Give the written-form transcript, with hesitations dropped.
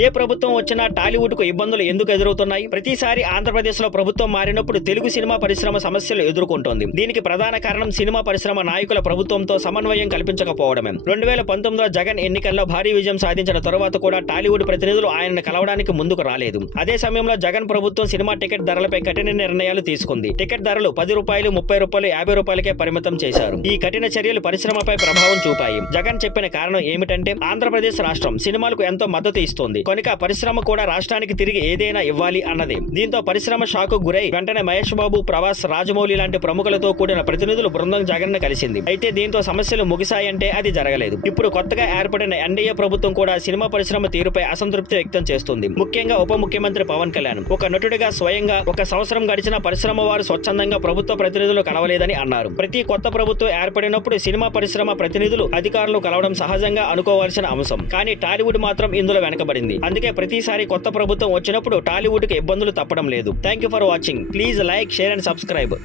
ఏ ప్రభుత్వం వచ్చినా టాలీవుడ్ కు ఇబ్బందులు ఎందుకు ఎదురవుతున్నాయి? ప్రతిసారి ఆంధ్రప్రదేశ్ లో ప్రభుత్వం మారినప్పుడు తెలుగు సినిమా పరిశ్రమ సమస్యలు ఎదుర్కొంటోంది. దీనికి ప్రధాన కారణం సినిమా పరిశ్రమ నాయకుల ప్రభుత్వంతో సమన్వయం కల్పించకపోవడమే. 2019లో జగన్ ఎన్నికల్లో భారీ విజయం సాధించిన తరువాత కూడా టాలీవుడ్ ప్రతినిధులు ఆయనను కలవడానికి ముందుకు రాలేదు. అదే సమయంలో జగన్ ప్రభుత్వం సినిమా టికెట్ ధరలపై కఠిన నిర్ణయాలు తీసుకుంది. టికెట్ ధరలు 10 రూపాయలు, 30 రూపాయలు, 50 రూపాయలకే పరిమితం చేశారు. ఈ కఠిన చర్యలు పరిశ్రమపై ప్రభావం చూపాయి. జగన్ చెప్పిన కారణం ఏమిటంటే ఆంధ్రప్రదేశ్ రాష్ట్రం సినిమాలకు ఎంతో మద్దతు ఇస్తోంది కనుక పరిశ్రమ కూడా రాష్ట్రానికి తిరిగి ఏదైనా ఇవ్వాలి అన్నది. దీంతో పరిశ్రమ షాకు గురై వెంటనే మహేష్ బాబు, ప్రభాస్, రాజమౌళి లాంటి ప్రముఖులతో కూడిన ప్రతినిధులు బృందం జగన్ ను కలిసింది. అయితే దీంతో సమస్యలు ముగిశాయంటే అది జరగలేదు. ఇప్పుడు కొత్తగా ఏర్పడిన ఎన్డీఏ ప్రభుత్వం కూడా సినిమా పరిశ్రమ తీరుపై అసంతృప్తి వ్యక్తం చేస్తుంది. ముఖ్యంగా ఉప ముఖ్యమంత్రి పవన్ కళ్యాణ్ ఒక నటుడిగా స్వయంగా ఒక సంవత్సరం గడిచిన పరిశ్రమ వారు స్వచ్ఛందంగా ప్రభుత్వ ప్రతినిధులు కలవలేదని అన్నారు. ప్రతి కొత్త ప్రభుత్వం ఏర్పడినప్పుడు సినిమా పరిశ్రమ ప్రతినిధులు అధికారులు కలవడం సహజంగా అనుకోవాల్సిన అంశం. కానీ టాలీవుడ్ మాత్రం ఇందులో వెనకబడింది. అందుకే ప్రతిసారి కొత్త ప్రభుత్వం వచ్చినప్పుడు టాలీవుడ్ కి ఇబ్బందులు తప్పడం లేదు. Thank you for watching. Please like, share and subscribe.